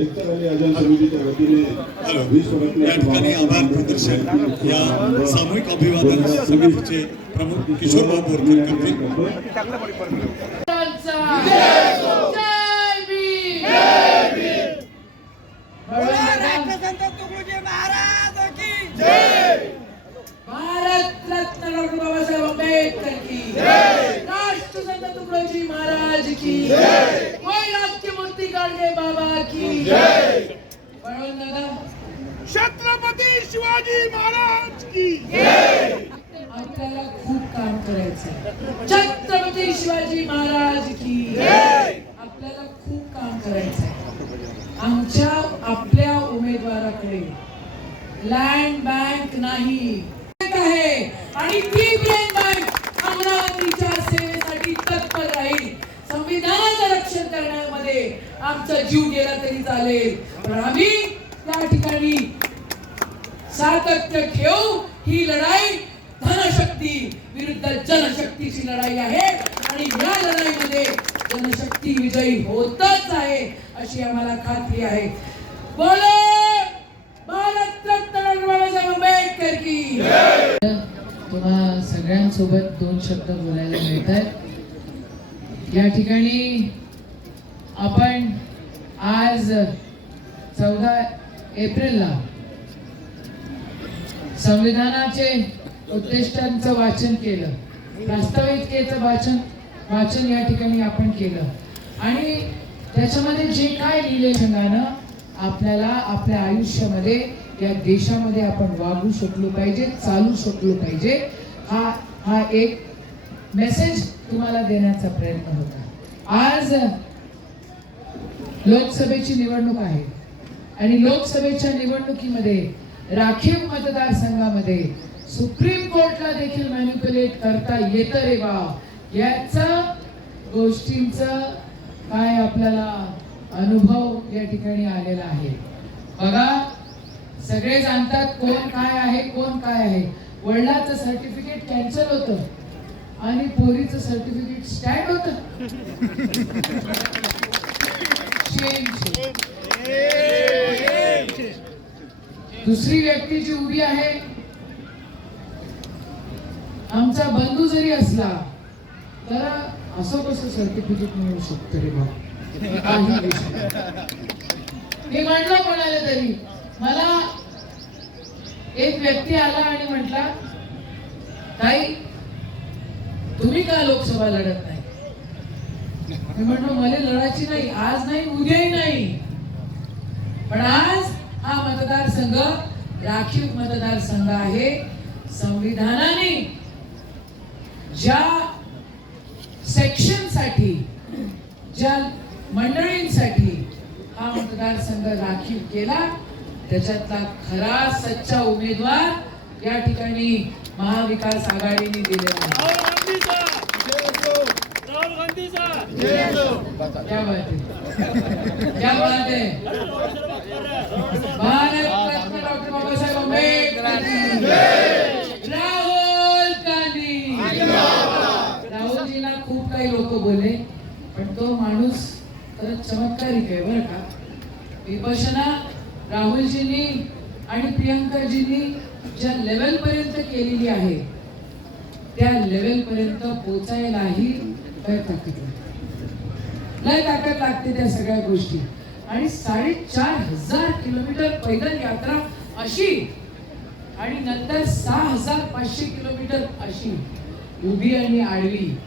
एकतर आणि अजून समितीच्या वतीने वीस या ठिकाणी आभार प्रदर्शन या सामूहिक अभिवादन समितीचे प्रमुख किशोर भाऊ बोरकर करतील जय भीम राष्ट्रसंत तुकडोजी महाराज की भारत रत्न डॉक्टर बाबासाहेब आंबेडकर की। राष्ट्रसंत तुकडोजी महाराज की। आपल्याला खूप काम करायचं छत्रपती शिवाजी महाराज की आपल्याला खूप काम करायचंय. आमच्या आपल्या उमेदवाराकडे लँड बँक नाही आहे आणि ती लँड बँक अमरावतीच्या सेवेसाठी तत्पर राहील. संविधानाचं रक्षण करण्यामध्ये आमचा जीव गेला तरी चालेल. पण आम्ही त्या ठिकाणी सातत्य ठेवू ही लढाई धनशक्ती विरुद्ध जनशक्तीची लढाई आहे. आणि या लढाईमध्ये जनशक्ती विजयी होतच आहे अशी आम्हाला खात्री आहे. बोलो आंबेडकर की. तुम्हा सगळ्यांसोबत दोन शब्द बोलायला मिळतात या ठिकाणी आपण आज चौदा एप्रिलला संविधानाचे उद्दिष्टांचं वाचन केलं. प्रास्ताविकेचं वाचन वाचन या ठिकाणी आपण केलं. आणि त्याच्यामध्ये जे काय लिहिले संघानं आपल्याला आपल्या आयुष्यामध्ये या देशामध्ये आपण वागू शकलो पाहिजे चालू शकलो पाहिजे. हा हा एक मेसेज तुम्हाला देण्याचा प्रयत्न होता. आज लोकसभेची निवडणूक आहे. आणि लोकसभेच्या निवडणुकीमध्ये राखीव मतदारसंघामध्ये सुप्रीम कोर्टला देखील मॅन्युप्युलेट करता येतं रे वा याचा गोष्टींचा काय आपल्याला अनुभव या ठिकाणी आलेला आहे. बघा सगळे जाणतात कोण काय आहे कोण काय आहे. वडिलाचं सर्टिफिकेट कॅन्सल होतं आणि पोरीचं सर्टिफिकेट स्टँड होतं. शेम शेम दुसरी व्यक्ती जी उभी आहे आमचा बंधू जरी असला तर असं कसं सर्टिफिकेट मिळू शकतं रे बाबा? मी म्हटलं कोणाला तरी मला एक व्यक्ती आला आणि म्हटला ताई तुम्ही का लोकसभा लढत नाही? मी म्हटलं मला लढायची नाही आज नाही उद्याही नाही. पण आज हा मतदारसंघ राखीव मतदारसंघ आहे. संविधानाने ज्या सेक्शनसाठी ज्या मंडळींसाठी हा मतदारसंघ राखीव केला त्याच्यातला खरा सच्चा उमेदवार या ठिकाणी महाविकास आघाडीने दिलेला राहुल गांधी क्या बात है? भारत डॉक्टर बाबासाहेब आंबेडकर राहुल गांधी. राहुलजींना खूप काही लोक बोले पण तो माणूस खरंच चमत्कारिक आहे बरं का. विपशना राहुलजींनी आणि प्रियंकाजींनी ज्या लेवल पर्यंत केलेली आहे त्या लेवल पर्यंत पोचायलाही लय ताकद लागते. लय ताकद लागते त्या सगळ्या गोष्टी. आणि साडेचार हजार किलोमीटर पैदल यात्रा अशी. आणि नंतर सहा हजार पाचशे किलोमीटर अशी. उभी आणि आडवी.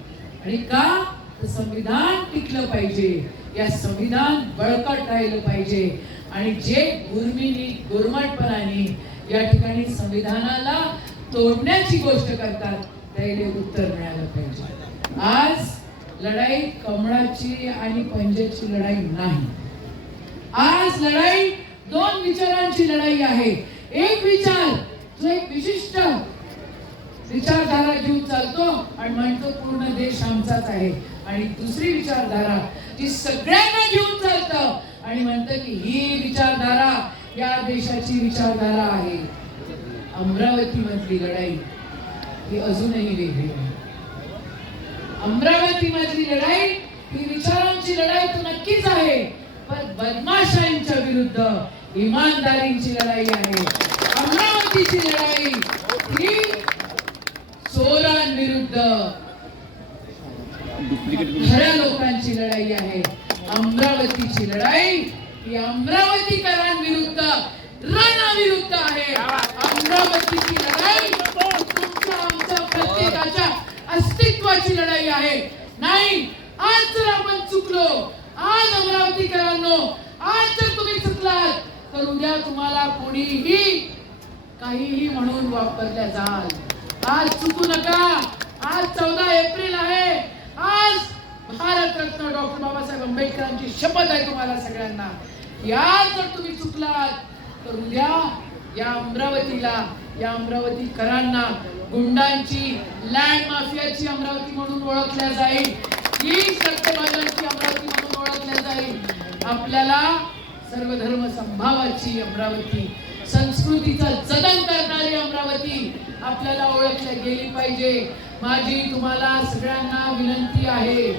आणि का? संविधान टिकलं पाहिजे. या संविधान बळकट राहिलं पाहिजे. आणि जे गुरमीनी गुरमटपणाने या ठिकाणी संविधानाला तोडण्याची गोष्ट करतात त्याला उत्तर मिळालं पाहिजे. आज लढाई कमळाची आणि पंजाची लढाई नाही. आज लढाई दोन विचारांची लढाई आहे. एक विचार जो एक विशिष्ट विचारधारा घेऊन चालतो आणि म्हणतो पूर्ण देश आमचाच आहे. आणि दुसरी विचारधारा जी सगळ्यांना घेऊन चालतं आणि म्हणतं की ही विचारधारा या देशाची विचारधारा आहे. अमरावती मधली लढाई ही अजूनही वेगळी आहे. अमरावती मधली लढाई ही विचारांची लढाई तर नक्कीच बदमाशांच्या विरुद्ध इमानदारींची लढाई आहे. अमरावतीची लढाई ही चोरांविरुद्ध खऱ्या लोकांची लढाई आहे. अमरावतीची लढाई ही अमरावतीकरांविरुद्ध रणाविरुद्ध आहे. अमरावतीची लढाई अस्तित्वाची आहे. नाही आज जर आपण चुकलो आज अमरावतीकरांनो आज जर तुम्ही चुकलात तर उद्या तुम्हाला कोणीही काहीही म्हणून वापरल्या जाल. आज चुकू नका. आज चौदा एप्रिल आहे. आज भारतरत्न डॉक्टर बाबासाहेब आंबेडकरांची शपथ आहे तुम्हाला सगळ्यांना. या जर तुम्ही चुकलात तर उद्या या अमरावतीला या अमरावतीकरांना गुंडांची लँड माफियाची अमरावती म्हणून ओळखल्या जाईल. ही सत्यवादांची अमरावती म्हणून ओळखल्या जाईल. आपल्याला सर्व धर्म संभावाची अमरावती संस्कृतीचा जतन करणारी अमरावती आपल्याला ओळखल्या गेली पाहिजे. माझी तुम्हाला सगळ्यांना विनंती आहे.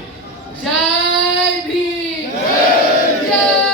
जय भीम! जय